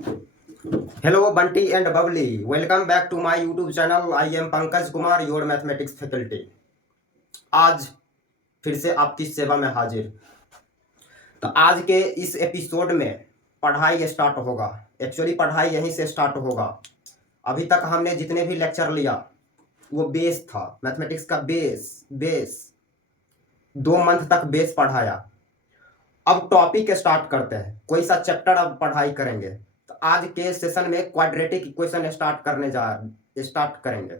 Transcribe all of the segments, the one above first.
Hello Bunty and Bubbly. Welcome back to my YouTube channel. I am Pankaj Kumar, your mathematics faculty. आज फिर से आपकी सेवा में हाजिर। तो आज के इस एपिसोड में पढ़ाई स्टार्ट होगा। एक्चुअली पढ़ाई यहीं से स्टार्ट होगा। अभी तक हमने जितने भी लेक्चर लिया वो बेस था, मैथमेटिक्स का बेस 2 मंथ तक बेस पढ़ाया। अब टॉपिक स्टार्ट करते हैं, कोई सा चैप्टर अब पढ़ाई करेंगे। तो आज के सेशन में क्वाड्रेटिक इक्वेशन स्टार्ट करेंगे।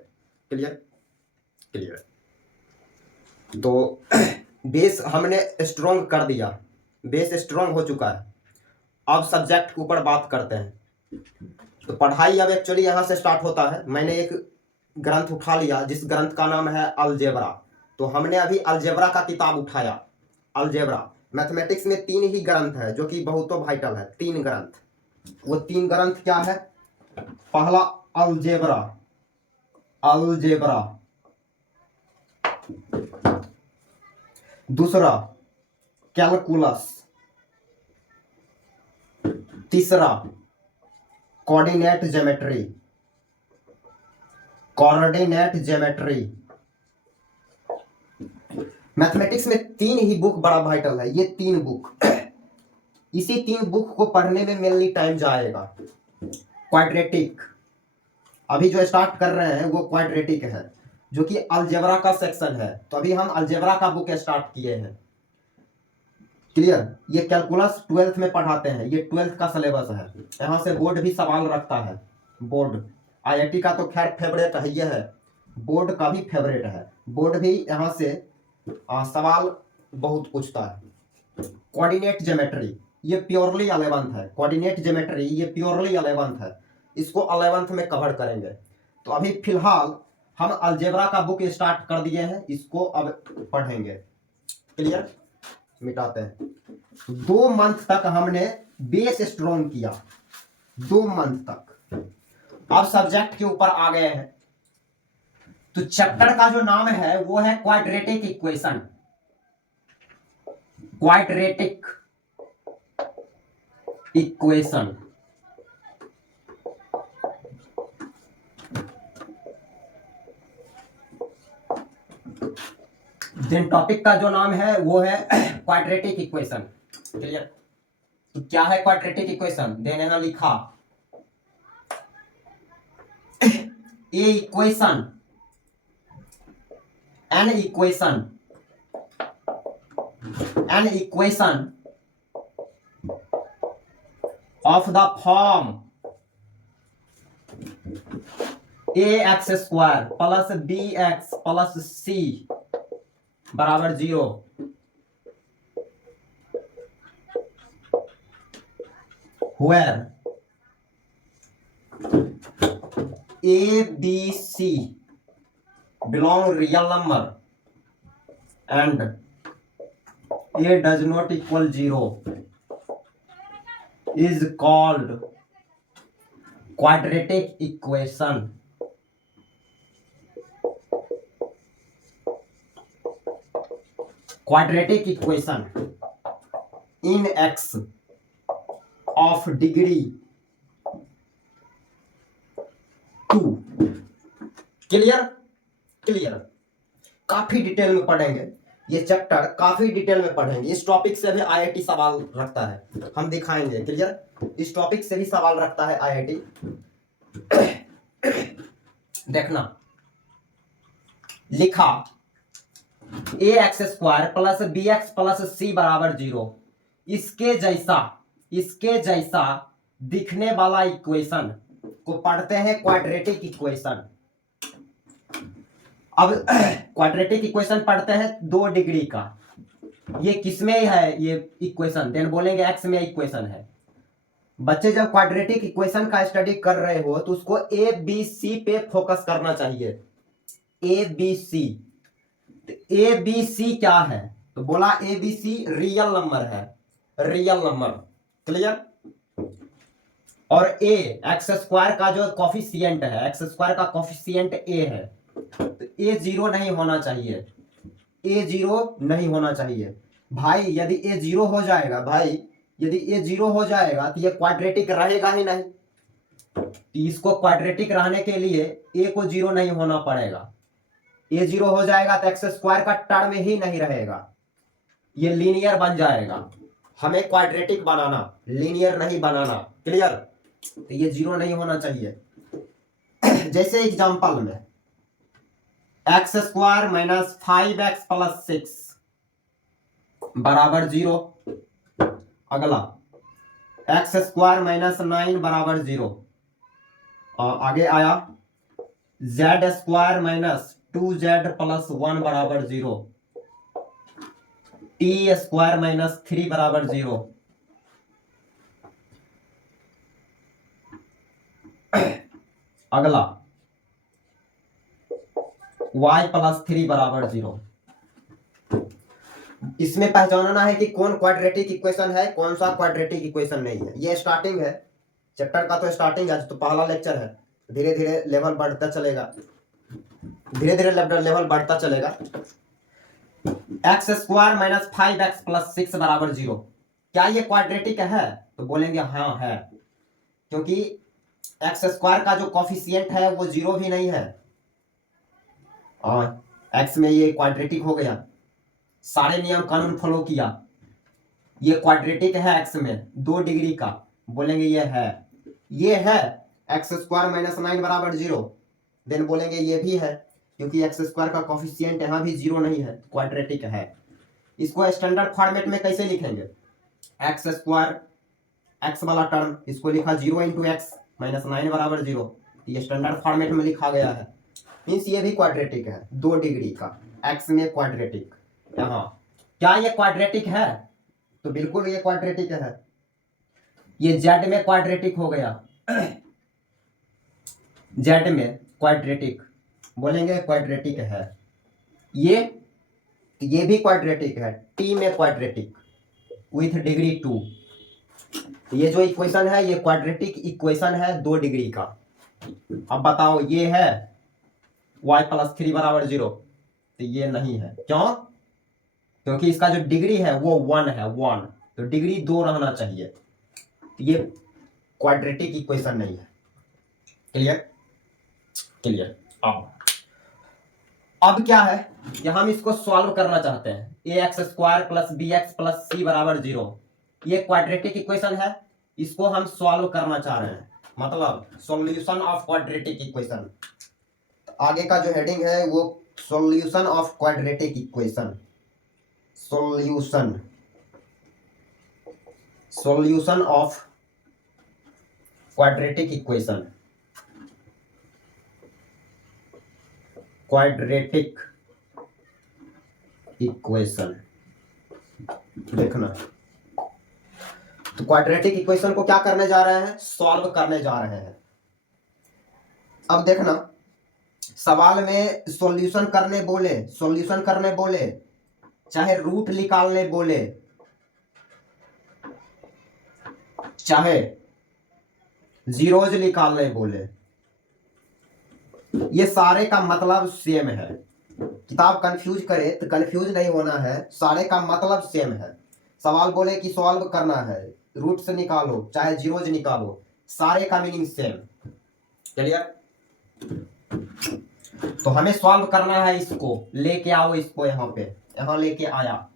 क्लियर। तो बेस हमने स्ट्रॉन्ग कर दिया, बेस स्ट्रॉन्ग हो चुका है। अब सब्जेक्ट के ऊपर बात करते हैं। तो पढ़ाई अब एक्चुअली यहाँ से स्टार्ट होता है। मैंने एक ग्रंथ उठा लिया जिस ग्रंथ का नाम है अलजेब्रा। तो हमने अभी अलजेब्रा का किताब उठाया। अलजेब्रा मैथमेटिक्स में 3 ही ग्रंथ है जो कि बहुत वाइटल है। 3 ग्रंथ, वो 3 ग्रंथ क्या है? पहला अलजेब्रा, दूसरा कैलकुलस, तीसरा कोऑर्डिनेट ज्योमेट्री। मैथमेटिक्स में 3 ही बुक बड़ा वाइटल है। ये 3 बुक, इसी 3 बुक को पढ़ने में मेनली टाइम जाएगा। क्वाड्रेटिक अभी जो स्टार्ट कर रहे हैं वो क्वाड्रेटिक है, जो कि अलजेब्रा का सेक्शन है। तो अभी हम अलजेब्रा का बुक स्टार्ट किए हैं। क्लियर। ये कैलकुलस 12th में पढ़ाते हैं, ये 12th का सिलेबस है। यहाँ से बोर्ड भी सवाल रखता है। बोर्ड आईआईटी का तो खैर फेवरेट है, ये है बोर्ड का भी फेवरेट है। बोर्ड भी यहाँ से सवाल बहुत पूछता है। कोऑर्डिनेट ज्योमेट्री ये प्योरली 11th है। कोऑर्डिनेट ज्योमेट्री ये प्योरली 11th है। इसको 11th में कवर करेंगे। तो अभी फिलहाल हम अलजेब्रा का बुक स्टार्ट कर दिए हैं, इसको अब पढ़ेंगे। क्लियर। मिटाते हैं। 2 मंथ तक हमने बेस स्ट्रॉन्ग किया, 2 मंथ तक। अब सब्जेक्ट के ऊपर आ गए हैं। तो चैप्टर का जो नाम है वो है quadratic equation. Quadratic equation. Then topic का जो नाम है वो है क्वाड्रेटिक इक्वेशन। क्लियर। तो क्या है क्वाड्रेटिक इक्वेशन? देन यहाँ लिखा a equation, an equation of the form ax square plus bx plus c बराबर 0, where a b c belong real number and a does not equal 0 is called quadratic equation. Quadratic equation in x of degree 2. Clear. काफी detail में पढ़ेंगे ये chapter, काफी detail में पढ़ेंगे। इस topic से भी आईआईटी सवाल रखता है, हम दिखाएंगे। क्लियर। इस टॉपिक से भी सवाल रखता है आईआईटी। देखना, लिखा A x square plus B X plus C बराबर 0। इसके जैसा दिखने वाला इक्वेशन को पढ़ते हैं क्वाड्रेटिक इक्वेशन। अब क्वाड्रेटिक इक्वेशन पढ़ते हैं 2 डिग्री का। ये किसमें है ये इक्वेशन? देन बोलेंगे एक्स में इक्वेशन है। बच्चे जब क्वाड्रेटिक इक्वेशन का स्टडी कर रहे हो तो उसको ए बी सी पे फोकस करना चाहिए। ए बी सी, ए बी सी क्या है? तो बोला a b c real number है, रियल नंबर। क्लियर। और ए एक्स स्क्वायर का जो कॉफिशिएंट है, एक्स स्क्वायर का कॉफिशिएंट ए है, तो ए 0 नहीं होना चाहिए, ए 0 नहीं होना चाहिए भाई। यदि ए 0 हो जाएगा भाई, यदि ये 0 हो जाएगा तो ये क्वाड्रेटिक रहेगा ही नहीं। तो इसको क्वाड्रेटिक रहने के लिए ए को 0 नहीं होना पड़ेगा। ये 0 हो जाएगा तो एक्स स्क्वायर का टर्म ही नहीं रहेगा, ये लीनियर बन जाएगा। हमें क्वाड्रेटिक बनाना, लीनियर नहीं बनाना। क्लियर? तो ये 0 नहीं होना चाहिए। जैसे एग्जांपल में x square minus 5x plus 6 बराबर 0। अगला एक्स स्क्वायर माइनस 9 बराबर 0। और आगे आया Z square minus 2z plus 1 बराबर 0। टी स्क्वायर माइनस 3 बराबर 0। अगला y प्लस 3 बराबर 0। इसमें पहचानना है कि कौन क्वाड्रेटिक इक्वेशन है, कौन सा क्वाड्रेटिक इक्वेशन नहीं है। ये स्टार्टिंग है चैप्टर का, तो स्टार्टिंग है, तो पहला लेक्चर है। धीरे धीरे लेवल बढ़ता चलेगा, धीरे धीरे लेवल बढ़ता चलेगा। X square minus 5x plus 6 बराबर 0, क्या ये क्वाड्रेटिक है? तो बोलेंगे हाँ है, क्योंकि एक्स स्क्वायर का जो कॉफिशिएंट है वो 0 भी नहीं है और एक्स में ये क्वाड्रेटिक हो गया। सारे नियम कानून फॉलो किया, ये क्वाड्रेटिक है एक्स में 2 डिग्री का, बोलेंगे ये है। ये है एक्स स्क्वायर माइनस 9 बराबर 0, देन बोलेंगे ये भी है, क्योंकि एक्स स्क्वायर का कॉफिशिएंट यहाँ भी 0 नहीं है, क्वाड्रेटिक है। इसको स्टैंडर्ड फॉर्मेट में कैसे लिखेंगे? एक्स स्क्वायर, एक्स वाला टर्म, इसको लिखा 0 इंटू एक्स माइनस 9 बराबर 0, ये स्टैंडर्ड फॉर्मेट में लिखा गया है। मीन्स ये भी क्वाड्रेटिक है 2 डिग्री का, एक्स में क्वाड्रेटिक। यहाँ क्या ये क्वाड्रेटिक है? तो बिल्कुल ये क्वाड्रेटिक है। ये जेड में क्वाड्रेटिक हो गया, जेड में क्वाड्रेटिक, बोलेंगे क्वाड्रेटिक है। ये भी क्वाड्रेटिक है, टी में क्वाड्रेटिक विथ डिग्री 2। ये जो इक्वेशन है ये क्वाड्रेटिक इक्वेशन है 2 डिग्री का। अब बताओ ये है y प्लस 3 बराबर 0, तो ये नहीं है। क्यों? क्योंकि इसका जो डिग्री है वो 1 है, 1, तो डिग्री 2 रहना चाहिए, तो ये क्वाड्रेटिक इक्वेशन नहीं है। क्लियर? क्लियर। अब क्या है कि हम इसको सॉल्व करना चाहते हैं। A x square plus B X plus C बराबर 0, ये क्वाड्रेटिक इक्वेशन है, इसको हम सॉल्व करना चाह रहे हैं, मतलब सॉल्यूशन ऑफ क्वाड्रेटिक इक्वेशन। आगे का जो हेडिंग है वो solution of quadratic equation, solution of quadratic equation, quadratic equation. देखना, तो क्वाड्रेटिक इक्वेशन को क्या करने जा रहे हैं? सॉल्व करने जा रहे हैं। अब देखना, सवाल में सॉल्यूशन करने बोले, चाहे रूट निकालने बोले, चाहे जीरोज निकालने बोले, ये सारे का मतलब सेम है। किताब कंफ्यूज करे तो कंफ्यूज नहीं होना है, सारे का मतलब सेम है। सवाल बोले कि सॉल्व करना है, रूट से निकालो चाहे जीरोज निकालो, सारे का मीनिंग सेम। क्लियर? तो हमें सॉल्व करना है, इसको लेके आओ, इसको यहाँ लेके आया।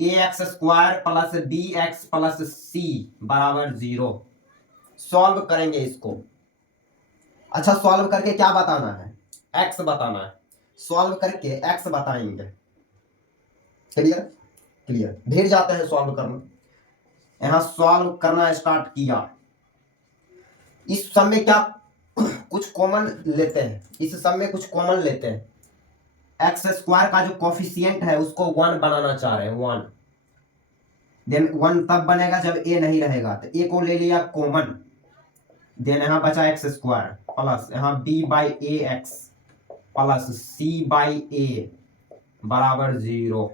A x square plus B X plus C बराबर 0, सॉल्व करेंगे इसको। अच्छा, सॉल्व करके क्या बताना है? एक्स बताना है, सॉल्व करके एक्स बताएंगे। क्लियर? क्लियर। फिर जाते हैं सॉल्व करना। यहां सॉल्व करना स्टार्ट किया। इस सब में क्या कुछ कॉमन लेते हैं, इस सब में कुछ कॉमन लेते हैं। एक्स स्क्वायर का जो कॉफिशिएंट है उसको 1 बनाना चाह रहे हैं, 1, देन 1 तब बनेगा जब ए नहीं रहेगा, तो ए को ले लिया कॉमन, देन यहां बचा एक्स स्क्वायर प्लस यहां B by A X plus C by A बराबर 0।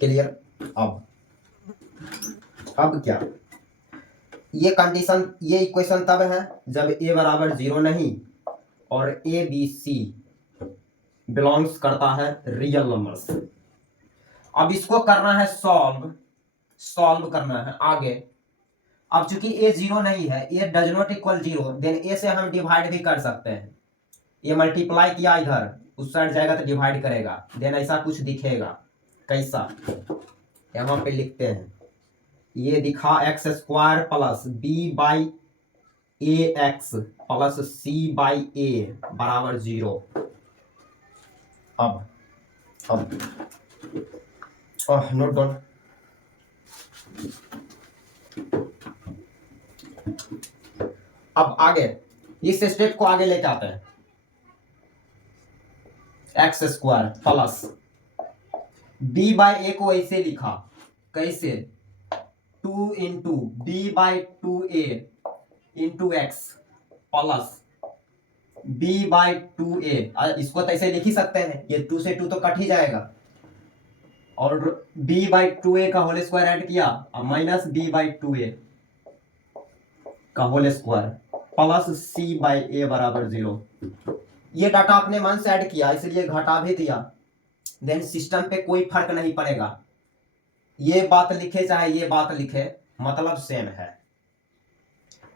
क्लियर? अब क्या, ये कंडीशन, ये इक्वेशन तब है जब ए बराबर 0 नहीं और ए बी सी बिलोंग्स करता है रियल नंबर्स। अब इसको करना है सॉल्व करना है आगे। अब चूंकि ए जीरो नहीं है, A does not equal zero, then A से हम डिवाइड भी कर सकते हैं। ये मल्टीप्लाई किया इधर, उस साइड जाएगा तो डिवाइड करेगा, देन ऐसा कुछ दिखेगा। कैसा, यहाँ पे लिखते हैं, ये दिखा X square plus B by A X plus C by A बराबर 0। अब नोट डाउन। अब आगे इस स्टेप को आगे लेके आते हैं, X square plus B by A को ऐसे लिखा, कैसे, 2 into B by 2a into X plus B by 2a, इसको तो ऐसे लिख ही सकते हैं, ये 2 से 2 तो कट ही जाएगा, और b बाई 2a का होल स्क्वायर ऐड किया, और माइनस b बाई 2a का whole square plus c by a बराबर 0। ये डाटा अपने मन से ऐड किया, इसलिए घटा भी दिया, देन सिस्टम पे कोई फर्क नहीं पड़ेगा, ये बात लिखे चाहे ये बात लिखे, मतलब सेम है।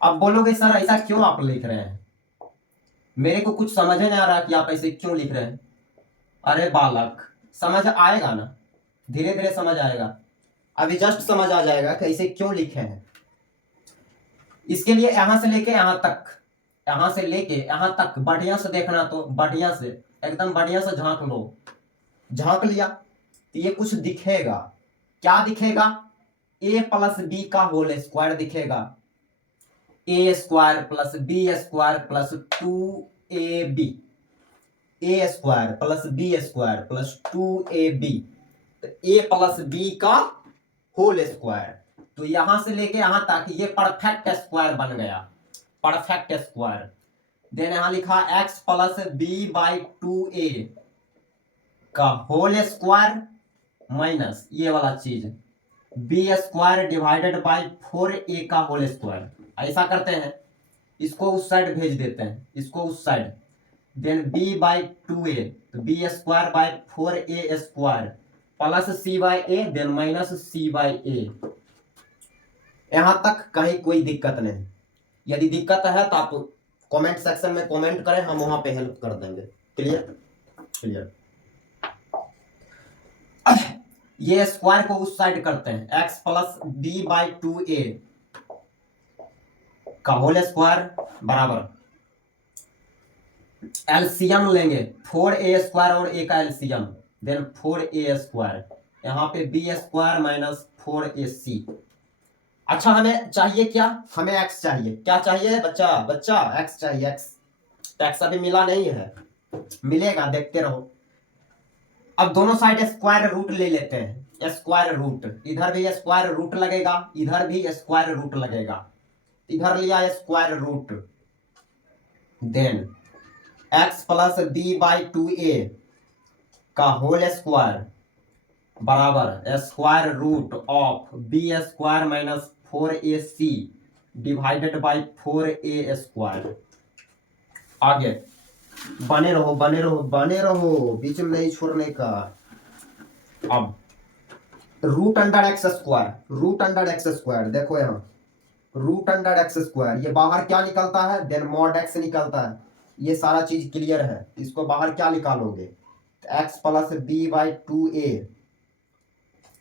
अब बोलोगे सर ऐसा क्यों आप लिख रहे हैं, मेरे को कुछ समझ नहीं आ रहा कि आप ऐसे क्यों लिख रहे हैं। अरे बालक, समझ आएगा ना, धीरे धीरे समझ आएगा, अभी जस्ट समझ आ जाएगा कि ऐसे क्यों लिखे हैं। इसके लिए यहां से लेके यहां तक, यहां से लेके यहां तक बढ़िया से देखना, तो बढ़िया से एकदम बढ़िया से झांक लो, झांक लिया तो ये कुछ दिखेगा। क्या दिखेगा, a प्लस बी का होल स्क्वायर दिखेगा, a square plus b square plus 2ab, a square plus b square plus 2ab, तो a प्लस बी का होल स्क्वायर। तो यहां से लेके यहां तक ये परफेक्ट स्क्वायर बन गया, परफेक्ट स्क्वायर। देन यहां लिखा x plus B by 2a का होल स्क्वायर माइनस ये वाला चीज B square divided by 4a का होल स्क्वायर। ऐसा करते हैं, इसको उस साइड भेज देते हैं, इसको उस side, then b by 2a, तो b square by 4a square plus c by a, then minus c by a। यहां तक कहीं कोई दिक्कत नहीं, यदि दिक्कत है तो आप कमेंट सेक्शन में कमेंट करें, हम वहां पे हेल्प कर देंगे। Clear, clear. ये स्क्वायर को उस साइड करते हैं, x plus B by 2a का होल स्क्वायर बराबर एलसीएम लेंगे, 4a स्क्वायर और a का एलसीएम, देन 4a स्क्वायर, यहाँ पे b स्क्वायर माइनस 4ac। अच्छा हमें चाहिए क्या, हमें x चाहिए, क्या चाहिए बच्चा, बच्चा x चाहिए, x अभी मिला नहीं है, मिलेगा, देखते रहो। अब दोनों साइड स्क्वायर रूट ले लेते हैं, स्क्वायर रूट, इधर भी स्क्वायर रूट लगेगा, इधर भी स्क्वायर रूट लगेगा, इधर लिया square root, then x plus B by 2a का होल स्क्वायर बराबर square root of b square minus 4ac divided by 4a square. आगे बने रहो, बने रहो, बने रहो, बीच में नहीं छोड़ने का। अब root under x square, root under x square, देखो यहाँ रूट अंडर एक्स स्क्वायर, ये बाहर क्या निकलता है, देन मॉड एक्स निकलता है, ये सारा चीज क्लियर है। इसको बाहर क्या निकालोगे, x plus B by 2a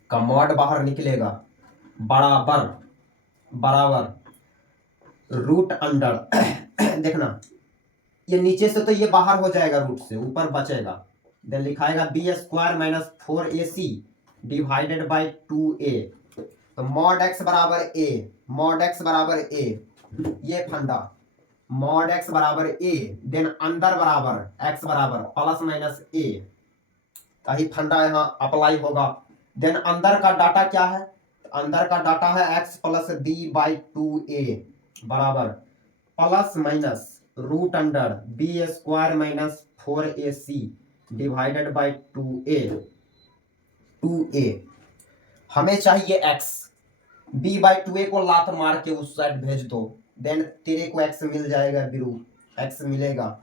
का मॉड बाहर निकलेगा, बराबर बराबर रूट अंडर देखना ये नीचे से तो ये बाहर हो जाएगा, रूट से ऊपर बचेगा, देन लिखाएगा B square minus 4ac divided by 2a, तो मॉड एक्स बराबर a, मॉड एक्स बराबर a, ये फंडा मॉड एक्स बराबर a, देन अंदर बराबर x बराबर प्लस माइनस a, यही फंडा यहाँ अप्लाई होगा। देन अंदर का डाटा क्या है, अंदर का डाटा है x plus B by 2a बराबर plus minus root under b square minus 4ac divided by 2a। हमें चाहिए x, b बाई 2a को लात मार के उस साइड भेज दो, देन तेरे को x मिल जाएगा, बिरू x मिलेगा,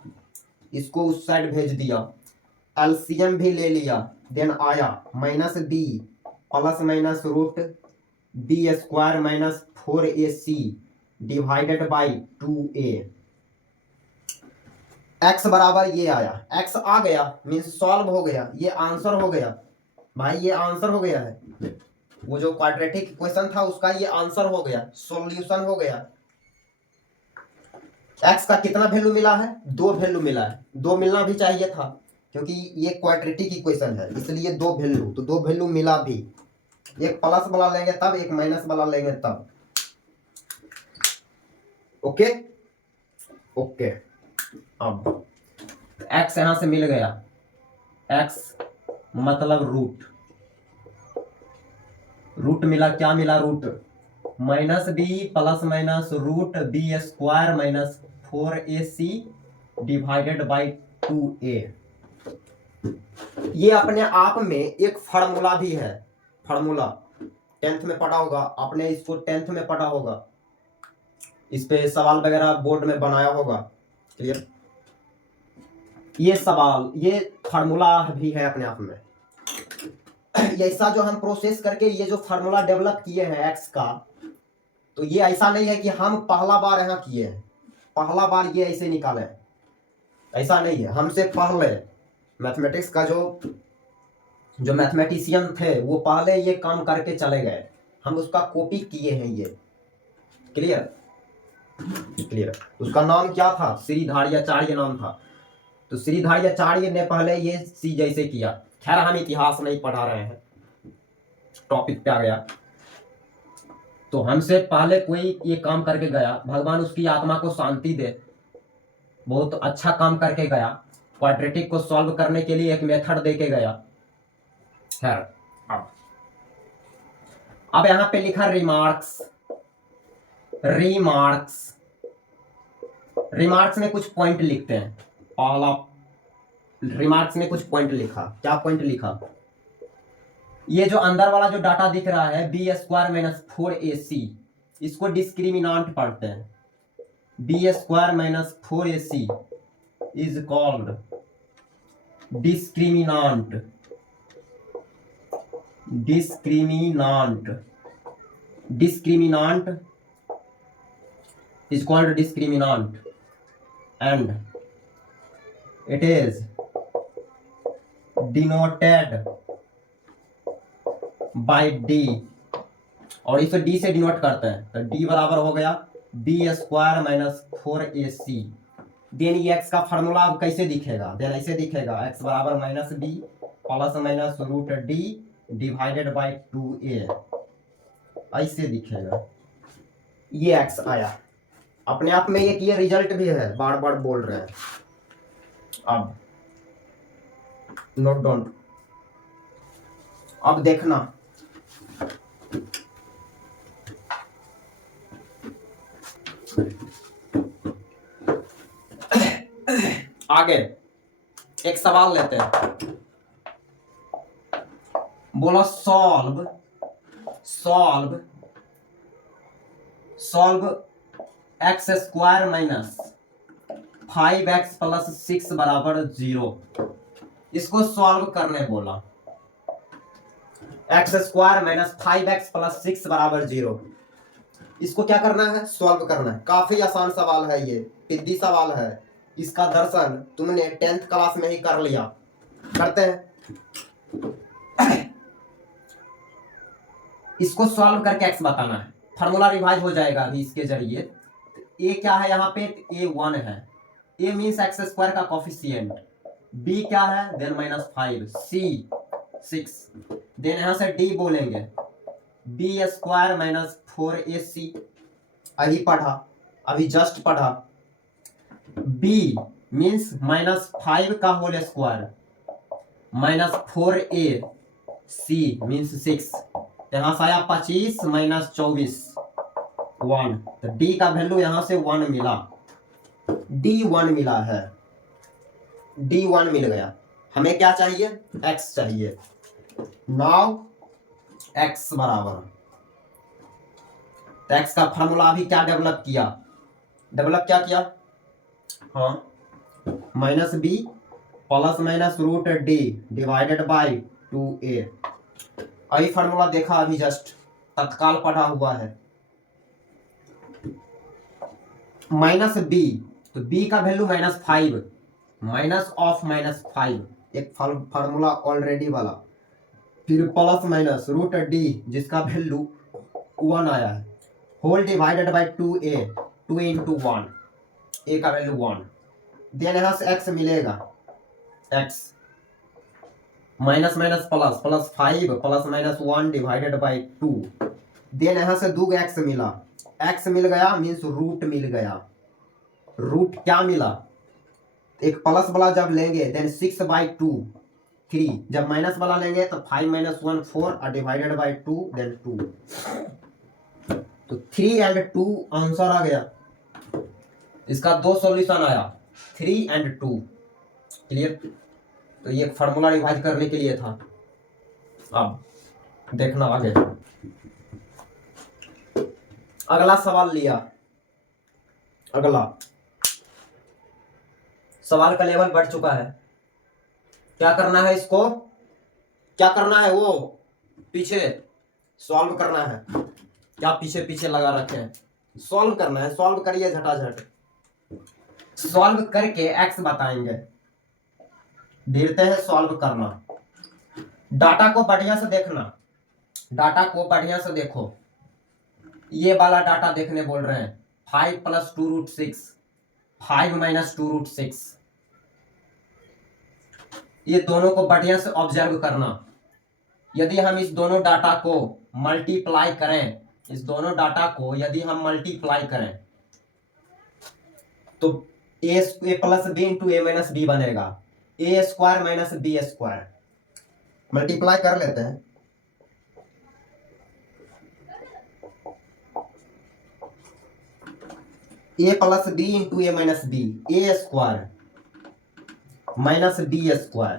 इसको उस साइड भेज दिया, एलसीएम भी ले लिया, देन आया minus b plus minus root b square minus 4ac divided by 2a। X बराबर ये आया, एक्स आ गया मीन्स सॉल्व हो गया, ये आंसर हो गया भाई, ये आंसर हो गया है। वो जो क्वाड्रेटिक इक्वेशन था उसका ये आंसर हो गया, सॉल्यूशन हो गया। एक्स का कितना वैल्यू मिला है? 2 वैल्यू मिला है, 2 मिलना भी चाहिए था क्योंकि ये क्वाड्रेटिक इक्वेशन है, इसलिए 2 वैल्यू, तो 2 वैल्यू मिला भी। एक प्लस वाला लेंगे तब, एक माइनस वाला लेंगे तब। Okay okay. अब एक्स यहां से मिल गया, एक्स मतलब रूट मिला, क्या मिला? Root minus b plus minus root b square minus 4ac divided by 2a। ये अपने आप में एक फार्मूला भी है, फार्मूला 10th में पढ़ा होगा आपने, इसको 10th में पढ़ा होगा, इस पे सवाल वगैरह बोर्ड में बनाया होगा। क्लियर? ये सवाल, ये फार्मूला भी है अपने आप में। ऐसा जो हम प्रोसेस करके ये जो फार्मूला डेवलप किए हैं एक्स का, तो ये ऐसा नहीं है कि हम पहला बार यहाँ किए हैं, पहला बार ये ऐसे निकाले, ऐसा नहीं है। हमसे पहले मैथमेटिक्स का जो मैथमेटिशियन थे वो पहले ये काम करके चले गए, हम उसका कॉपी किए हैं ये। क्लियर? क्लियर। उसका नाम क्या था? श्रीधार्याचार्य नाम था। तो श्रीधार्याचार्य ने पहले ये चीज जैसे किया। खैर हम इतिहास नहीं पढ़ा रहे हैं, टॉपिक पे आ गया। तो हमसे पहले कोई ये काम करके गया, भगवान उसकी आत्मा को शांति दे, बहुत अच्छा काम करके गया, क्वाड्रेटिक को सॉल्व करने के लिए एक मेथड देके गया। खैर अब यहां पे लिखा रिमार्क्स। रिमार्क्स में कुछ पॉइंट लिखते हैं। पहला रिमार्क्स में कुछ पॉइंट लिखा, क्या पॉइंट लिखा? ये जो अंदर वाला जो डाटा दिख रहा है बी स्क्वायर माइनस 4ac, इसको डिस्क्रिमिनांट पढ़ते हैं। B square minus 4ac is called discriminant is called discriminant and it is denoted by d, और इसे d से डिनोट करते हैं, तो d बराबर हो गया b square minus 4ac। Then ये x का फॉर्मूला अब कैसे दिखेगा? देन ऐसे दिखेगा, x बराबर minus b plus minus root d divided by 2a, ऐसे दिखेगा। ये x आया अपने आप में, एक ये रिजल्ट भी है, बार बार बोल रहे हैं। अब नोट डाउन, अब देखना आगे एक सवाल लेते हैं। बोला solve x square minus 5x plus 6 बराबर 0, इसको सॉल्व करने बोला। X square minus 5x plus 6 बराबर 0, इसको क्या करना है? सॉल्व करना है। काफी आसान सवाल है, ये सिद्धी सवाल है, इसका दर्शन तुमने 10th क्लास में ही कर लिया। करते हैं इसको सॉल्व करके x बताना है, फार्मूला रिवाइज हो जाएगा अभी इसके जरिए। a क्या है यहाँ पे? a 1 है, a मीन्स एक्स स्क्वायर का कोफिशिएंट, b क्या है? देन माइनस 5, c 6, देन यहां से d बोलेंगे b स्क्वायर माइनस 4ac, अभी पढ़ा, अभी जस्ट पढ़ा। b मीन्स माइनस 5 का whole square minus 4a, c means 6, यहां से आया 25 माइनस 24 1, तो d का वैल्यू यहां से 1 मिला, d1 मिला है, d1 मिल गया। हमें क्या चाहिए? x चाहिए। नाउ x बराबर, तो x का फॉर्मूला अभी क्या डेवलप किया? हाँ minus b plus minus root d divided by 2a। अभी फार्मूला देखा अभी जस्ट, तत्काल पढ़ा हुआ है। माइनस बी, तो बी का वैल्यू -5, माइनस ऑफ -5, एक फार्मूला ऑलरेडी वाला। फिर प्लस माइनस रूट डी जिसका वैल्यू 1 आया है, whole divided by 2a, 2 into 1, a का वैल्यू 1। देन यहां से x मिलेगा, x minus minus plus, plus 5 plus minus 1 divided by 2। Then यहां से 2 x मिला, x मिल गया मीन्स रूट मिल गया। रूट क्या मिला, एक प्लस वाला जब लेंगे देन 6/2, 3, जब माइनस वाला लेंगे तो 5 - 1 4 और डिवाइडेड बाई 2 देन 2। तो 3 एंड 2 आंसर आ गया। इसका 2 सॉल्यूशन आया, 3 एंड 2। क्लियर। तो ये फार्मूला रिवाइज करने के लिए था। अब देखना आगे। अगला सवाल लिया, अगला सवाल का लेवल बढ़ चुका है। क्या करना है इसको, क्या करना है, वो पीछे सॉल्व करना है। क्या पीछे पीछे लगा रखे हैं, सॉल्व करना है। सॉल्व करिए झटाझट, सॉल्व करके एक्स बताएंगे। देखते हैं सॉल्व करना। डाटा को बढ़िया से देखना, डाटा को बढ़िया से देखो। ये वाला डाटा देखने बोल रहे हैं, 5 + 2√6, 5 - 2√6। ये दोनों को बढ़िया से ऑब्जर्व करना। यदि हम इस दोनों डाटा को मल्टीप्लाई करें, इस दोनों डाटा को यदि हम मल्टीप्लाई करें तो a + b into a - b बनेगा, a² - b²। मल्टीप्लाई कर लेते हैं। a + b into a - b, a² - b²।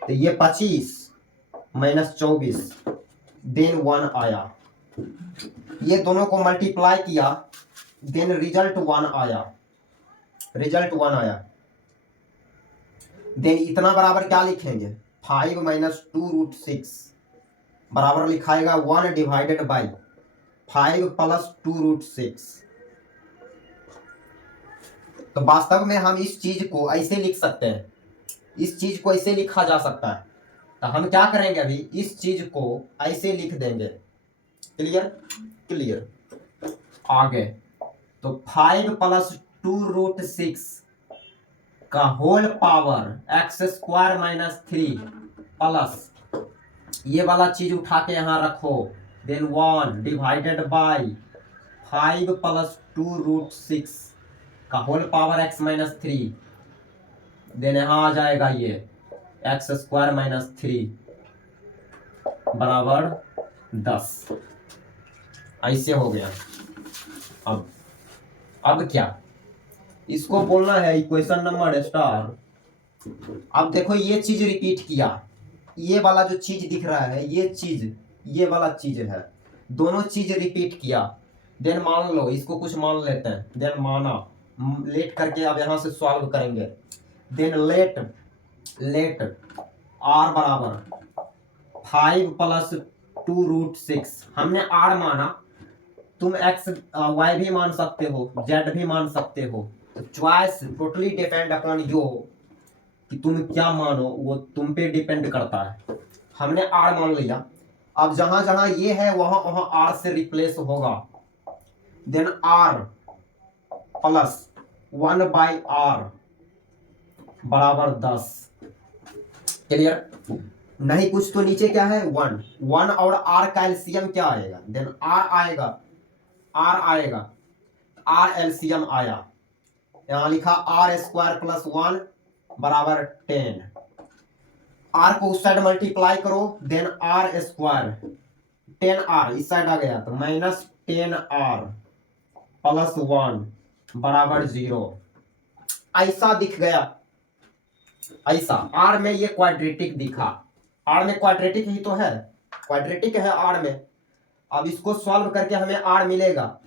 तो ये 25 - 24 देन 1 आया। ये दोनों को मल्टीप्लाई किया देन रिजल्ट 1 आया, रिजल्ट 1 आया। देन इतना बराबर क्या लिखेंगे, 5 - 2√6 बराबर लिखाएगा 1 डिवाइडेड बाई 5 + 2√6। तो वास्तव में हम इस चीज को ऐसे लिख सकते हैं, इस चीज को ऐसे लिखा जा सकता है। तो हम क्या करेंगे, अभी इस चीज को ऐसे लिख देंगे। Clear, clear. आगे तो 5 + 2√6 का होल पावर x² - 3 प्लस ये वाला चीज उठा के यहां रखो, देन 1 डिवाइडेड बाई 5 + 2√6 का होल पावर x - 3। देन यहां आ जाएगा ये x² - 3 बराबर 10। ऐसे हो गया। अब क्या, इसको बोलना है इक्वेशन नंबर स्टार। अब देखो ये चीज रिपीट किया, ये वाला जो चीज दिख रहा है, ये चीज, ये वाला चीज है, दोनों चीज रिपीट किया। देन मान लो, इसको कुछ मान लेते हैं, देन माना, लेट करके अब यहां से सॉल्व करेंगे। देन लेट r बराबर 5 + 2√6, हमने r माना, तुम x y भी मान सकते हो, z भी मान सकते हो। Choice totally depend upon you, कि तुम क्या मानो, वो तुम पे डिपेंड करता है। हमने r मान लिया। अब जहां जहां ये है वहां वहां r से रिप्लेस होगा। देन r + 1/r बराबर 10। क्लियर। नहीं कुछ तो नीचे क्या है, 1 और r का एलसीएम क्या आएगा, देन r आएगा, r एलसीएम आया। यहां लिखा r² + 1 बराबर 10। r को उस साइड मल्टीप्लाई करो, देन r², 10r इस साइड आ गया तो -10r + 1 बराबर 0। ऐसा दिख गया, ऐसा। r में ये क्वाड्रेटिक दिखा, r में क्वाड्रेटिक ही तो है, क्वाड्रेटिक है r में। अब इसको सॉल्व करके हमें r मिलेगा,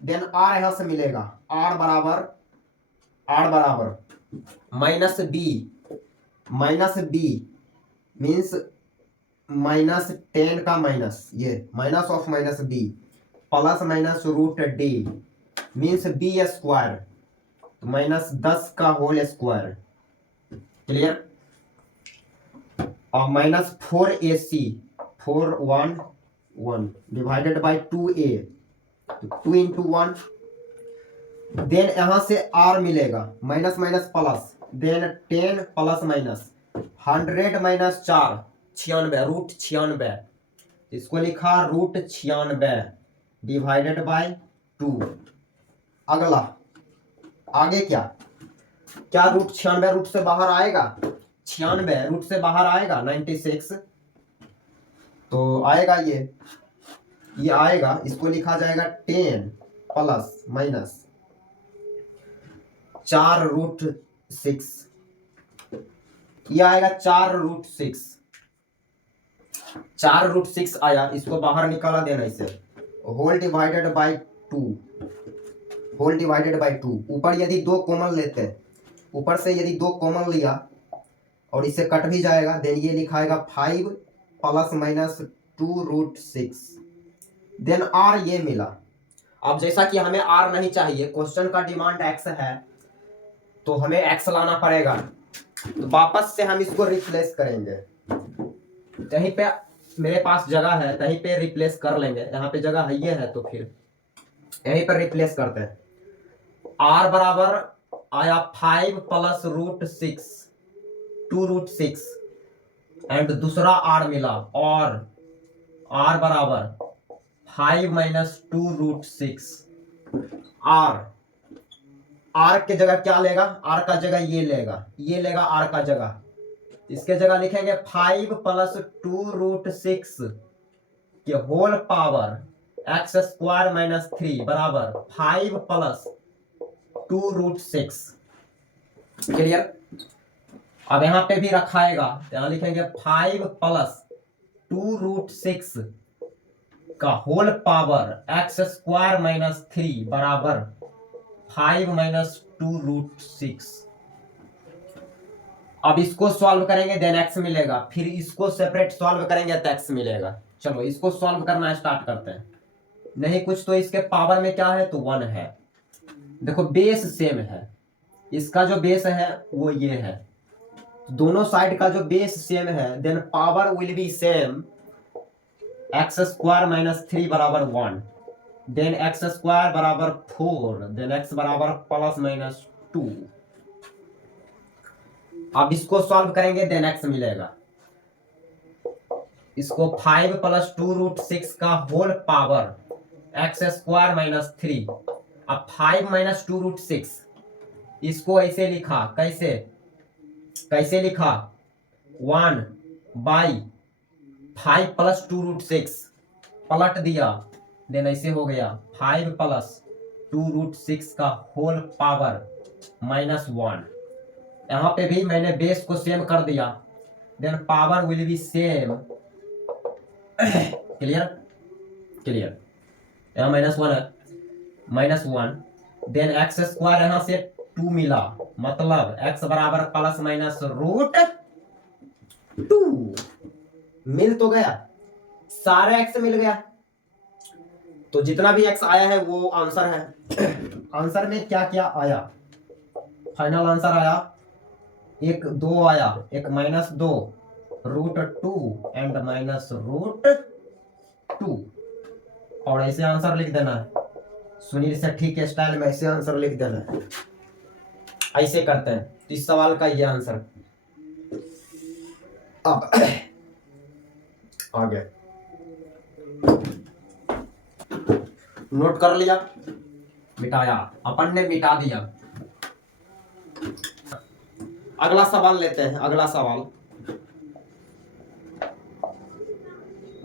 देन r यहां से मिलेगा, r बराबर माइनस बी मीन्स -10 का माइनस, ये minus of minus b plus minus root d means b square, -10 का होल स्क्वायर, क्लियर। और -4ac 411 divided by 2a, 2 into 1, then यहां से r मिलेगा minus minus plus, then 10 plus minus 100 minus 4 96, root 96, इसको लिखा root 96 divided by 2। अगला आगे क्या क्या रूट 96 रूट से बाहर आएगा, 96 रूट से बाहर आएगा 96, तो आएगा ये आएगा, इसको लिखा जाएगा 10 प्लस माइनस 4 रूट 6, ये आएगा 4 रूट 6, 4 रूट 6 आया, इसको बाहर निकाला देना इसे, whole divided by 2, whole divided by 2। ऊपर यदि 2 कॉमन लेते हैं, ऊपर से यदि 2 कॉमन लिया और इसे कट भी जाएगा, देन ये लिखाएगा 5 plus minus 2 root 6, then r ये मिला। अब जैसा कि हमें आर नहीं चाहिए, क्वेश्चन का डिमांड एक्स है, तो हमें एक्स लाना पड़ेगा, तो वापस से हम इसको रिप्लेस करेंगे, कहीं पे मेरे पास जगह है कहीं पे रिप्लेस कर लेंगे, यहाँ पे जगह है ये है, तो फिर यहीं पर रिप्लेस करते हैं। आर बराबर आया 5 प्लस रूट 6 2 रूट 6 एंड दूसरा आर मिला, और आर बराबर 5 माइनस 2 रूट 6। आर के जगह क्या लेगा, आर का जगह ये लेगा आर का जगह, इसके जगह लिखेंगे 5 प्लस 2 रूट 6 के whole power x square minus 3 बराबर 5 प्लस 2 रूट 6, क्लियर। अब यहां पे भी रखाएगा, यहां लिखेंगे 5 प्लस 2 रूट 6 का whole power x square minus 3 बराबर 5 माइनस 2 रूट 6। अब इसको सॉल्व करेंगे देन एक्स मिलेगा, फिर इसको सेपरेट सॉल्व करेंगे तो एक्स मिलेगा। चलो इसको सॉल्व करना स्टार्ट करते हैं। नहीं कुछ तो इसके पावर में क्या है, तो 1 है। देखो बेस सेम है, इसका जो बेस है वो ये है, दोनों साइड का जो बेस सेम है, then power will be same, x square minus 3 बराबर 1, देन एक्स स्क्वायर बराबर 4, देन एक्स बराबर प्लस माइनस 2। अब इसको सॉल्व करेंगे देन एक्स मिलेगा, इसको 5 प्लस 2 रूट 6 का whole power x square minus 3, अब 5 माइनस 2 रूट 6 इसको ऐसे लिखा, कैसे लिखा 1 बाई 5 प्लस 2 रूट 6 पलट दिया, देन ऐसे हो गया 5 प्लस 2 रूट 6 का होल पावर माइनस 1। यहाँ पे भी मैंने बेस को सेम कर दिया, then power will be same, clear. यहाँ -1 है, -1, देन एक्स स्क्वायर यहाँ से 2 मिला, मतलब एक्स बराबर प्लस माइनस रूट 2। मिल तो गया, सारे एक्स मिल गया, तो जितना भी एक्स आया है वो आंसर है। आंसर में क्या क्या आया, फाइनल आंसर आया 1 2 आया, एक -2 रूट 2 एंड माइनस रूट 2, और ऐसे आंसर लिख देना है, सुनील सेट्टी के स्टाइल में ऐसे आंसर लिख देना है। ऐसे करते हैं, तो इस सवाल का ये आंसर। अब आगे नोट कर लिया, मिटाया, अपन ने मिटा दिया। अगला सवाल लेते हैं। अगला सवाल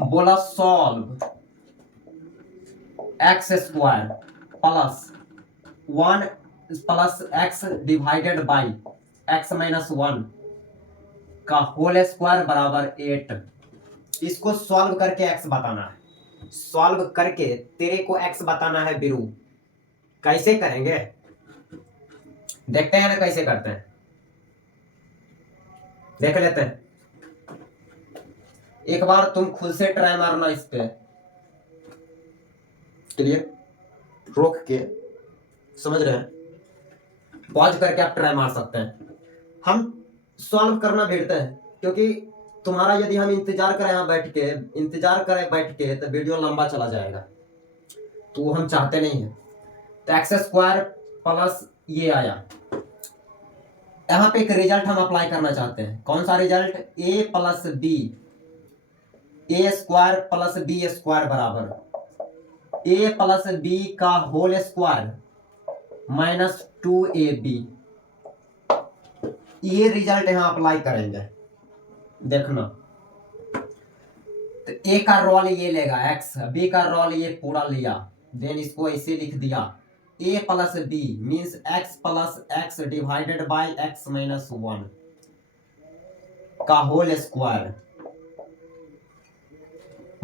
बोला solve x square plus 1 plus x divided by x minus 1 का होल स्क्वायर बराबर 8। इसको सॉल्व करके एक्स बताना है, सॉल्व करके तेरे को एक्स बताना है बिरू। कैसे करेंगे देखते हैं ना, कैसे करते हैं। देख लेते हैं, एक बार तुम खुद से ट्राई मारना इस पे। क्लियर, रोक के, समझ रहे हैं, पॉज करके आप ट्राई मार सकते हैं। हम सॉल्व करना भिड़ते हैं क्योंकि तुम्हारा यदि हम इंतजार करें यहाँ बैठ के तो वीडियो लंबा चला जाएगा, तो वो हम चाहते नहीं है। तो एक्स स्क्वायर प्लस ये आया, यहाँ पे एक रिजल्ट हम अप्लाई करना चाहते हैं। कौन सा रिजल्ट? ए प्लस बी, ए स्क्वायर प्लस बी स्क्वायर बराबर ए प्लस बी का होल स्क्वायर माइनस 2ab। ये रिजल्ट यहां अप्लाई करेंगे, देखना। तो ए का रोल ये लेगा x, बी का रोल ये पूरा लिया, देन इसको ऐसे लिख दिया a plus b means x plus x divided by x minus 1 का होल स्क्वायर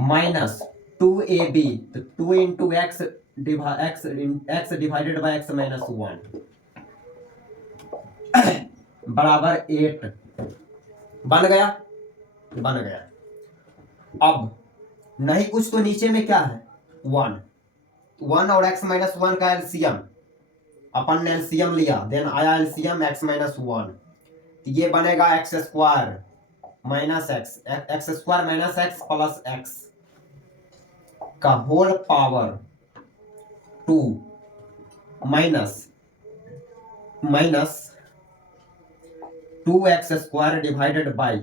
माइनस 2ab, तो 2 into x divided by x minus 1 बराबर 8। बन गया, बन गया। अब नहीं कुछ तो नीचे में क्या है? 1 और x माइनस 1 का एलसीएम, अपन ने एलसीएम लिया, देन आया एलसीएम x माइनस 1, तो ये बनेगा X square minus X square minus X plus X का whole power 2 minus 2x square divided by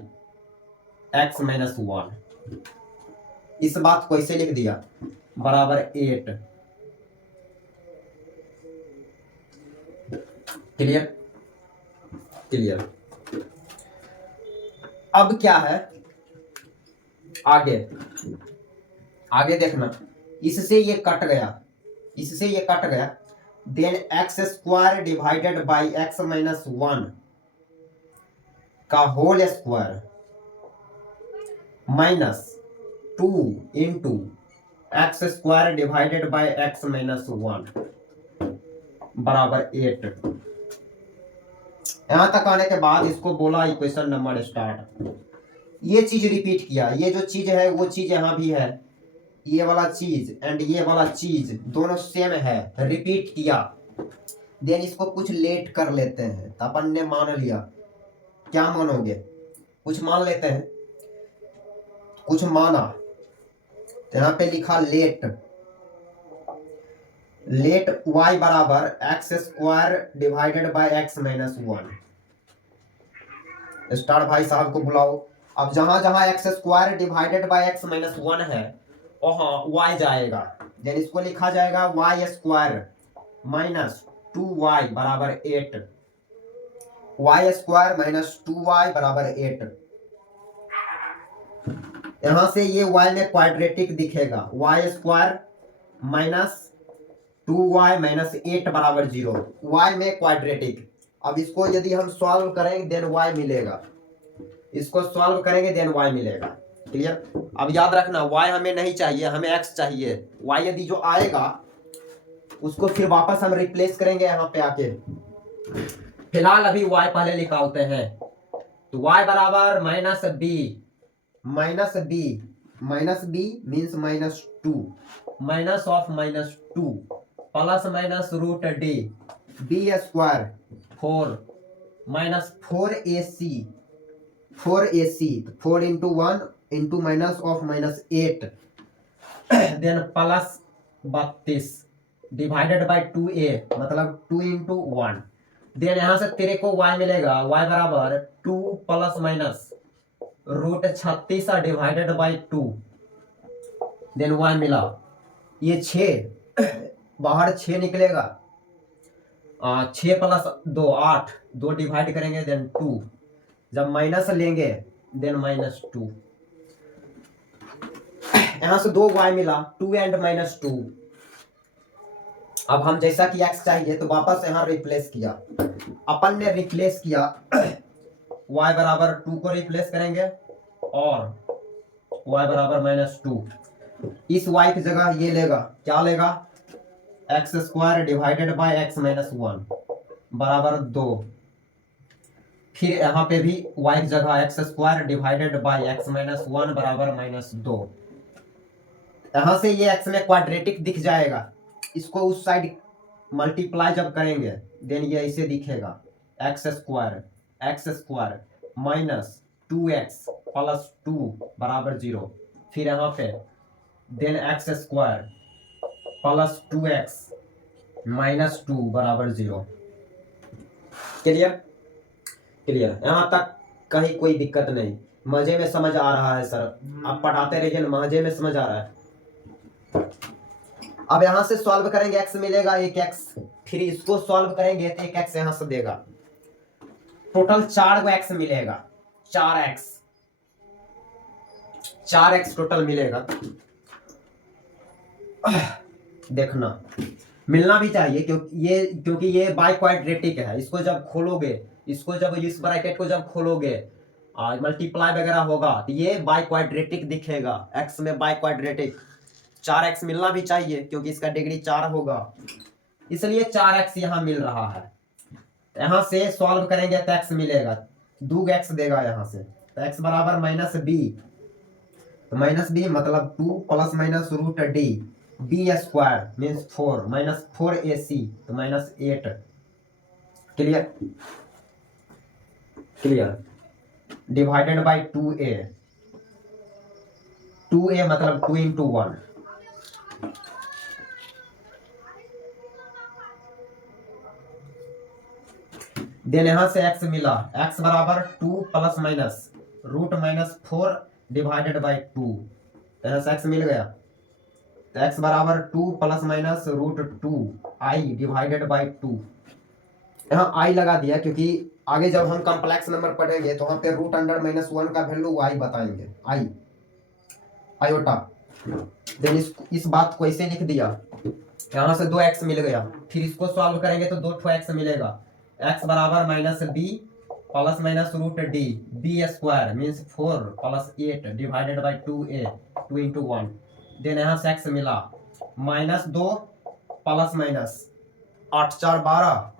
x minus 1। इस बात को ऐसे लिख दिया बराबर 8। Clear, clear. अब क्या है आगे, आगे देखना, इससे ये कट गया, इससे ये कट गया, then x square divided by x minus 1 का whole square minus 2 into x square divided by x minus 1 बराबर 8। यहां तक आने के बाद इसको बोला इक्वेशन नंबर स्टार्ट। ये चीज रिपीट किया, ये जो चीज है वो चीज यहां भी है, ये वाला चीज एंड ये वाला चीज दोनों सेम है, रिपीट किया। देन इसको कुछ लेट कर लेते हैं, तो अपन ने मान लिया, क्या मानोगे? कुछ मान लेते हैं, कुछ माना, तो यहाँ पे लिखा लेट, लेट y बराबर x square divided by x minus 1। Star भाई साहब को बुलाओ। अब जहां जहां x square divided by x minus 1 है वहां y जाएगा, देन इसको लिखा जाएगा y स्क्वायर माइनस 2y बराबर 8, y स्क्वायर माइनस 2y बराबर 8। यहां से ये y में क्वाड्रेटिक दिखेगा, y square minus 2y minus 8 बराबर 0, y में क्वाड्रेटिक। अब इसको यदि हम सॉल्व करेंगे देन y मिलेगा, इसको सॉल्व करेंगे देन y मिलेगा। क्लियर। अब याद रखना y हमें नहीं चाहिए, हमें x चाहिए। y यदि जो आएगा उसको फिर वापस हम रिप्लेस करेंगे यहाँ पे आके। फिलहाल अभी y पहले निकालते हैं, तो y बराबर minus b means minus 2 minus of minus 2 plus minus root d b square 4 minus 4ac 4 into 1 into minus of minus 8 then plus 32 divided by 2a मतलब 2 इंटू 1। देन यहां से तेरे को y मिलेगा, y बराबर 2 plus minus root 36 divided by 2, then y मिला, ये 6 बाहर 6 निकलेगा, 6 प्लस 2 8, 2 डिवाइड करेंगे देन 2, जब माइनस लेंगे देन माइनस 2। यहां से 2 y मिला, 2 एंड माइनस 2। अब हम जैसा कि x चाहिए तो वापस यहां रिप्लेस किया, अपन ने रिप्लेस किया, y बराबर 2 को रिप्लेस करेंगे और y बराबर माइनस 2। इस y की जगह ये लेगा, क्या लेगा? X square divided by x minus 1 बराबर 2। फिर यहाँ पे भी y की जगह x square divided by x minus 1 बराबर -2। यहाँ से ये एक्स में क्वाड्रेटिक दिख जाएगा, इसको उस साइड मल्टीप्लाई जब करेंगे देन ये ऐसे दिखेगा, x square minus 2x plus 2 बराबर 0। फिर यहाँ पे then x square plus 2x minus 2 बराबर 0। क्लियर? क्लियर? यहाँ तक कहीं कोई दिक्कत नहीं, मजे में समझ आ रहा है सर, आप पढ़ाते रहिए ना, मजे में समझ आ रहा है। अब यहां से सॉल्व करेंगे एक्स मिलेगा 1x, फिर इसको सॉल्व करेंगे तो 1x यहां से देगा, टोटल 4 को x मिलेगा, 4x टोटल मिलेगा। देखना मिलना भी चाहिए क्योंकि ये बाई क्वाड्रेटिक है, इसको जब खोलोगे, इसको जब इस ब्रैकेट को जब खोलोगे मल्टीप्लाई वगैरह होगा तो ये बाई क्वाड्रेटिक दिखेगा, x में बाई क्वाड्रेटिक 4x मिलना भी चाहिए क्योंकि इसका डिग्री 4 होगा, इसलिए 4x यहां मिल रहा है। यहां से सॉल्व करेंगे तो x मिलेगा, 2x देगा यहां से, तो x बराबर -b, तो -b मतलब 2 plus minus root d, b square means 4 minus 4ac तो -8। Clear? Clear? Divided by 2a, 2a मतलब 2 into 1। देन यहां से x मिला, x बराबर 2 plus minus root -4 divided by 2, तो यहां से x मिल गया, तो x बराबर 2 plus minus root 2 i divided by 2। यहाँ i लगा दिया क्योंकि आगे जब हम कॉम्प्लेक्स नंबर पढ़ेंगे तो वहां पे रूट अंडर -1 का वैल्यू y बताएंगे, i आयोटा। देन इस बात को ऐसे लिख दिया, यहाँ से 2x मिल गया, फिर इसको सॉल्व करेंगे तो 2x मिलेगा, x बराबर -b plus minus root d, b square means 4 plus 8 divided by 2a, 2 into 1। Then यहाँ से x मिला -2 प्लस माइनस 8 4 12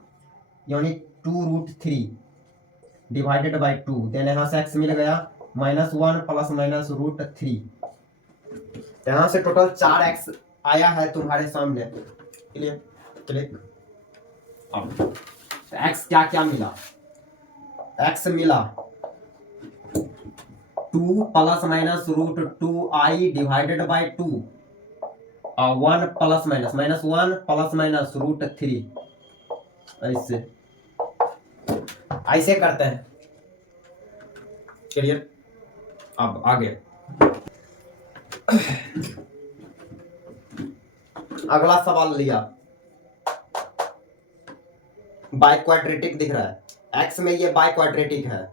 यानी 2√3 डिवाइडेड बाई 2। देन यहाँ से x मिल गया -1 प्लस माइनस रूट 3। यहाँ से टोटल 4x आया है तुम्हारे सामने। क्लियर? क्लिक। अब x क्या क्या मिला? x मिला 2 plus minus root 2i divided by 2 और 1 plus minus -1 plus minus root 3। ऐसे ऐसे करते हैं। क्लियर? अब आगे अगला सवाल लिया, बाई क्वाड्रेटिक दिख रहा है, x में ये बाई क्वाड्रेटिक है,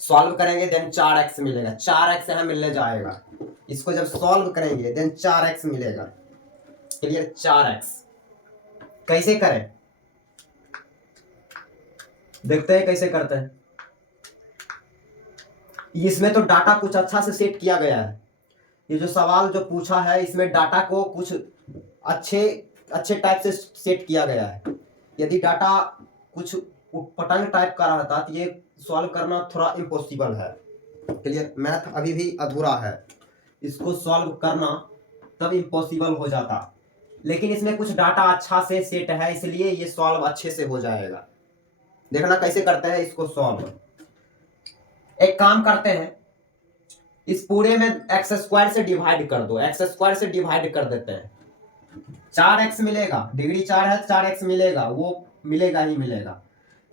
सॉल्व करेंगे देन 4x मिलेगा, 4x यहां मिलने जाएगा, इसको जब सॉल्व करेंगे देन 4x मिलेगा। क्लियर? 4x कैसे करें, देखते हैं कैसे करते हैं। इसमें तो डाटा कुछ अच्छा से सेट किया गया है, ये जो सवाल जो पूछा है इसमें डाटा को कुछ अच्छे टाइप से सेट किया गया है। यदि डाटा कुछ उटपटांग टाइप का रहता तो ये सॉल्व करना थोड़ा इम्पॉसिबल है। क्लियर? मैथ अभी भी अधूरा है, इसको सॉल्व करना तब इम्पॉसिबल हो जाता, लेकिन इसमें कुछ डाटा अच्छा से सेट है इसलिए ये सॉल्व अच्छे से हो जाएगा। देखना कैसे करते हैं इसको सॉल्व। एक काम करते हैं, इस पूरे में एक्स स्क्वायर से डिवाइड कर दो, एक्स स्क्वायर से डिवाइड कर देते हैं, 4x मिलेगा, डिग्री 4 है 4x मिलेगा, वो मिलेगा ही मिलेगा।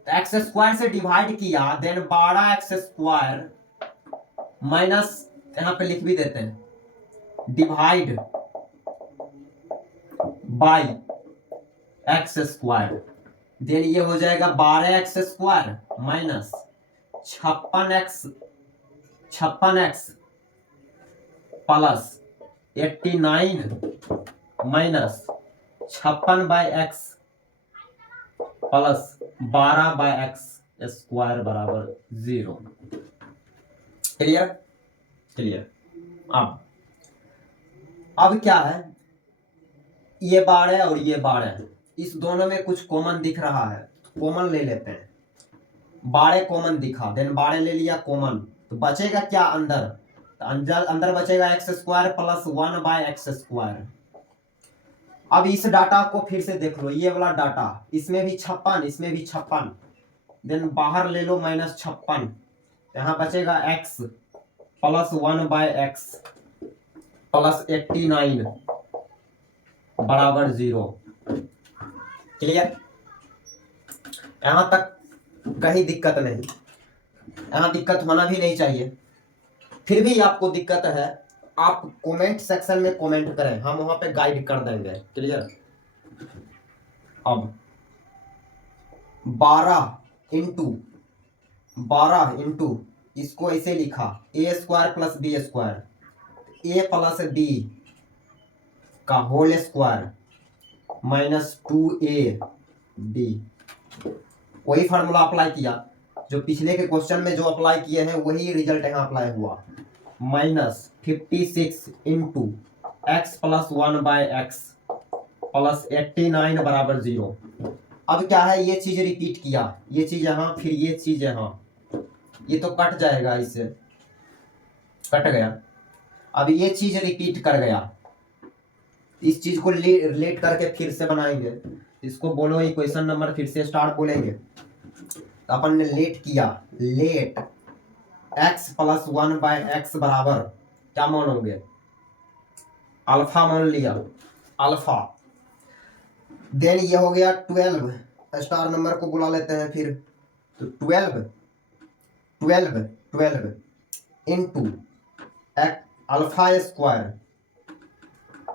तो एक्स स्क्वायर से डिवाइड किया देन 12x स्क्वायर माइनस, यहां पे लिख भी देते हैं divide by x square, then ये हो जाएगा 12x square minus 56x plus 89 minus 56/x plus 12/x square बराबर 0। क्लियर? क्लियर। अब क्या है, ये 12 और ये 12, इस दोनों में कुछ कॉमन दिख रहा है, कॉमन ले लेते हैं। 12 कॉमन दिखा, देन 12 ले लिया कॉमन, तो बचेगा क्या अंदर, तो अंदर अंदर बचेगा एक्स स्क्वायर प्लस 1/x²। अब इस डाटा को फिर से देख लो, ये वाला डाटा, इसमें भी 56, इसमें भी 56, देन बाहर ले लो -56, यहाँ बचेगा x प्लस 1/x प्लस 89 बराबर 0। क्लियर? यहां तक कहीं दिक्कत नहीं, यहां दिक्कत होना भी नहीं चाहिए। फिर भी आपको दिक्कत है, आप कमेंट सेक्शन में कमेंट करें, हम वहां पे गाइड कर देंगे। क्लियर? अब 12 इंटू इसको ऐसे लिखा a² plus b², a plus b का होल स्क्वायर -2ab, वही फार्मूला अप्लाई किया जो पिछले के क्वेश्चन में जो अप्लाई किए हैं, वही रिजल्ट यहाँ अप्लाई हुआ। -56 into x plus 1/x plus 89 बराबर 0। अब क्या है, ये चीज रिपीट किया, ये चीज यहाँ, फिर ये चीज यहाँ, ये तो कट जाएगा, इससे कट गया। अब ये चीज रिपीट कर गया, इस चीज को रिलेट करके फिर से बनाएंगे, इसको बोलो इक्वेशन नंबर, फिर से स्टार्ट बोलेंगे। तो अपन ने लेट किया, लेट x प्लस 1/x बराबर क्या मानोगे, अल्फा मान लिया, अल्फा। देन ये हो गया 12, स्टार नंबर को बुला लेते हैं फिर, तो 12 into alpha square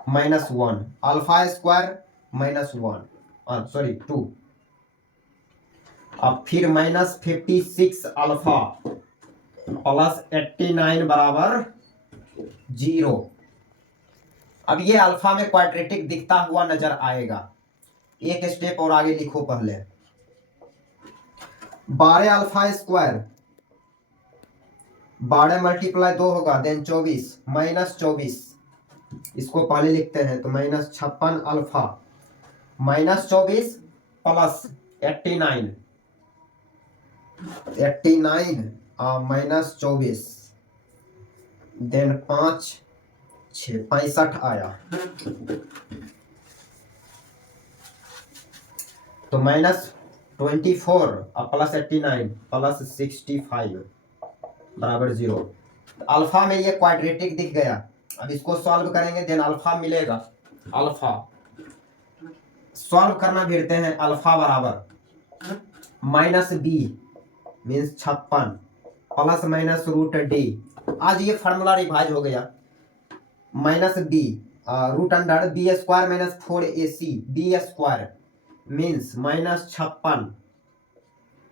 -1, alpha square -1, sorry 2, अब फिर -56 अल्फा प्लस 89 बराबर 0। अब ये अल्फा में क्वाड्रेटिक दिखता हुआ नजर आएगा। एक स्टेप और आगे लिखो पहले, 12 अल्फा स्क्वायर, 12 मल्टीप्लाई 2 होगा, देन 24 -24, इसको पहले लिखते हैं, तो -56 अल्फा -24 प्लस 89 -24, देन 5 6 65 आया, तो -24 और प्लस 89 प्लस 65 बराबर 0। अल्फा में ये क्वाड्रेटिक दिख गया। अब इसको सॉल्व करेंगे, देन अल्फा मिलेगा, अल्फा सॉल्व करना भिड़ते हैं, अल्फा बराबर -b means 56 plus minus √d। आज ये फार्मूला रिवाइज हो गया, -b root under b² -4ac, b² means -56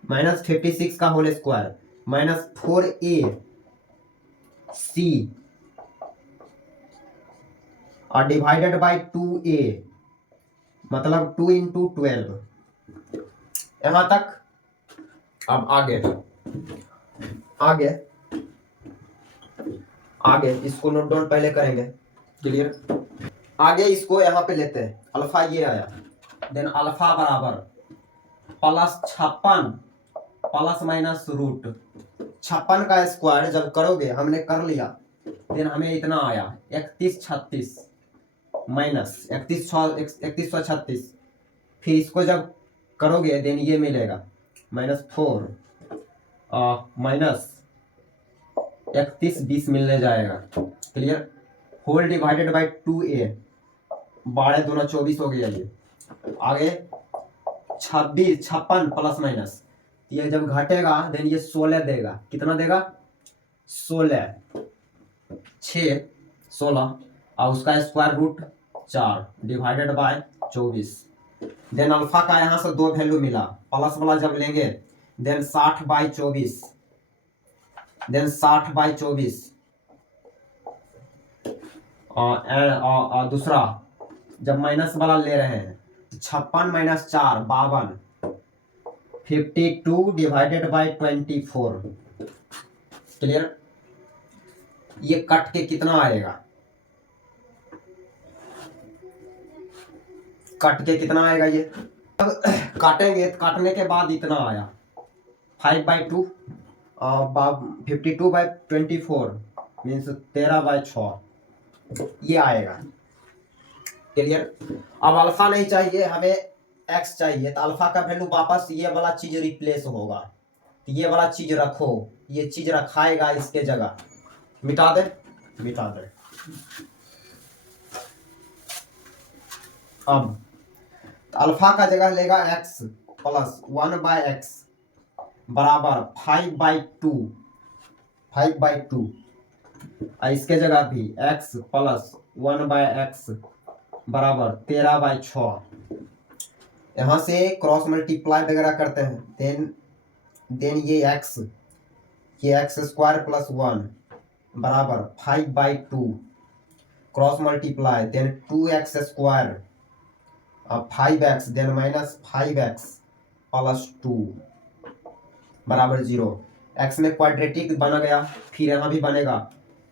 -56 का होल स्क्वायर -4ac और डिवाइडेड बाय 2a, मतलब 2 इंटू 12। यहां तक। अब आगे इसको नोट डाउन पहले करेंगे। क्लियर? आगे इसको यहाँ पे लेते हैं, अल्फा ये आया, देन अल्फा बराबर +56 प्लस माइनस रूट 56 का स्क्वायर जब करोगे, हमने कर लिया, देन हमें इतना आया 3136 माइनस 3136, फिर इसको जब करोगे देन ये मिलेगा -4 माइनस 3120 मिलने जाएगा। Clear? Whole divided by 2a, 12 दूना 24 हो गया। ये आगे 56 प्लस माइनस, ये जब घटेगा देन ये 16 देगा। कितना देगा? 16 16 और उसका square root 4 divided by 24। Then alpha का यहाँ से 2 वैल्यू मिला, प्लस वाला जब लेंगे देन 60/24, देन 60/24 और दूसरा जब माइनस वाला ले रहे हैं 56 - 4 52, 52 डिवाइडेड बाय 24। क्लियर? ये कट के कितना आएगा? कट के कितना आएगा? ये अब काटेंगे, काटने के बाद इतना आया 5/2 52/24 मीन्स 13/6 ये आएगा। क्लियर। अब अल्फा नहीं चाहिए हमें, एक्स चाहिए, तो अल्फा का वैल्यू वापस ये वाला चीज रिप्लेस होगा, तो ये वाला चीज रखो, ये चीज रखाएगा इसके जगह, मिटा दे, मिटा दे। अब तो अल्फा का जगह लेगा x प्लस 1/x बराबर 5/2 5/2, इसके जगह भी x प्लस 1/x बराबर 13/6। यहाँ से क्रॉस मल्टीप्लाई वगैरह करते हैं, देन ये x स्क्वायर प्लस 1 बराबर 5/2 cross multiply, then 2x square 5x then minus 5x plus 2 बराबर 0। x में क्वाड्रेटिक बना गया, फिर यहाँ भी बनेगा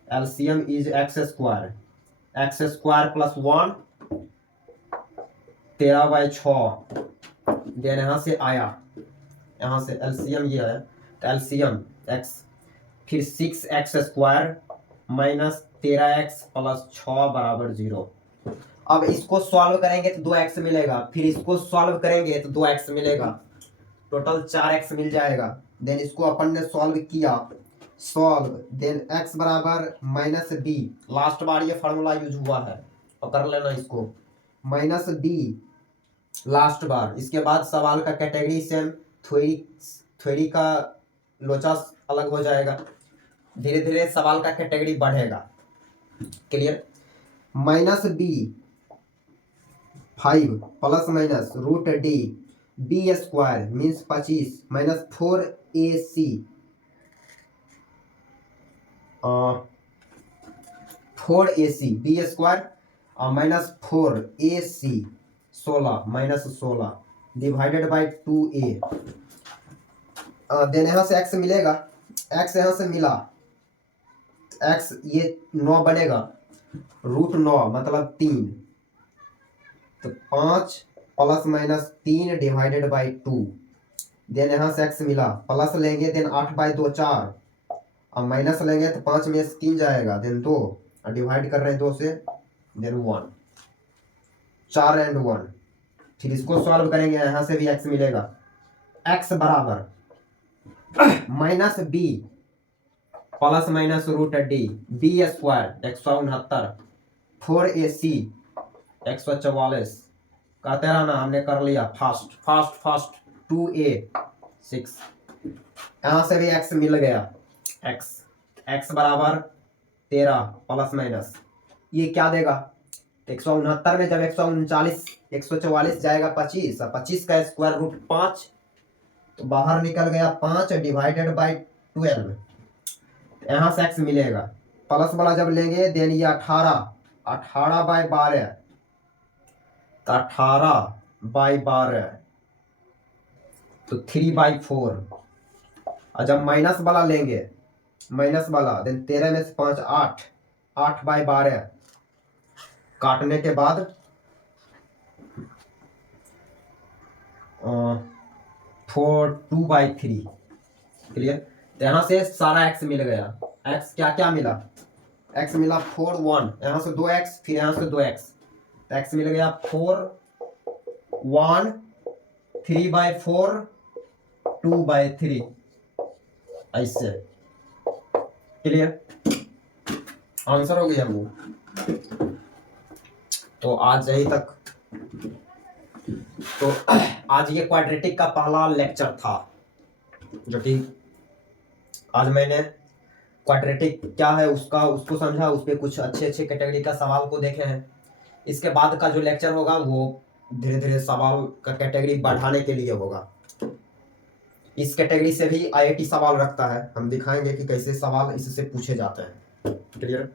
LCM is x square plus 1 13/6, then यहाँ से आया, यहाँ से एलसीएम ये है, तो एलसीएम x फिर 6x square minus 13x plus 6 बराबर 0। अब इसको सॉल्व करेंगे तो 2x मिलेगा, फिर इसको सॉल्व करेंगे तो 2x मिलेगा, टोटल 4x मिल जाएगा। देन इसको अपन ने सॉल्व किया, सॉल्व देन x बराबर माइनस बी, लास्ट बार ये फार्मूला यूज हुआ है और कर लेना इसको, माइनस बी लास्ट बार। इसके बाद सवाल का कैटेगरी सेम, थ्योरी का लोचा अलग हो जाएगा, धीरे धीरे सवाल का कैटेगरी बढ़ेगा। Clear. Minus b 5 plus minus root d b square means 25 minus 4ac 4ac b square minus 4ac 16 minus 16 divided by 2a। Then यहाँ से x मिलेगा, x यहाँ से मिला, x ये 9 बनेगा, रूट 9 मतलब 3, तो 5 plus minus 3 divided by 2। Then यहाँ से x मिला, प्लस लेंगे देन 8/2 4, अब माइनस लेंगे तो 5 में से 3 जाएगा, देन 2 डिवाइड कर रहे हैं 2 से, देन 1 4 एंड 1। फिर इसको सॉल्व करेंगे, यहाँ से भी x मिलेगा, x बराबर minus b plus minus root d b square 169 4ac 144 कहते रहना, हमने कर लिया फास्ट फास्ट फास्ट 2a 6। यहाँ से भी x मिल गया, x बराबर 13 प्लस माइनस ये क्या देगा, 169 में जब 144 जाएगा 25, 25 का स्क्वायर रूट 5, तो बाहर निकल गया 5 डिवाइडेड बाई 12। यहाँ से x मिलेगा, प्लस वाला जब लेंगे देन ये 18/12, तो 18/12 तो 3/4, और जब माइनस वाला लेंगे, माइनस वाला देन 13 में से 5 8, 8/12 काटने के बाद 2/3। क्लियर। तो यहाँ से सारा x मिल गया, x क्या क्या मिला, x मिला 4 1, यहाँ से 2x, फिर यहाँ से 2x, तो x मिल गया 4 1 3/4 2/3 ऐसे। क्लियर। आंसर हो गया वो। तो आज यही तक, तो आज ये क्वाड्रेटिक का पहला लेक्चर था, जो कि आज मैंने क्वाड्रेटिक क्या है उसको समझा, उस पर कुछ अच्छे अच्छे कैटेगरी का सवाल को देखे हैं। इसके बाद का जो लेक्चर होगा वो धीरे धीरे सवाल का कैटेगरी बढ़ाने के लिए होगा। इस कैटेगरी से भी आईआईटी सवाल रखता है, हम दिखाएंगे कि कैसे सवाल इससे पूछे जाते हैं। क्लियर।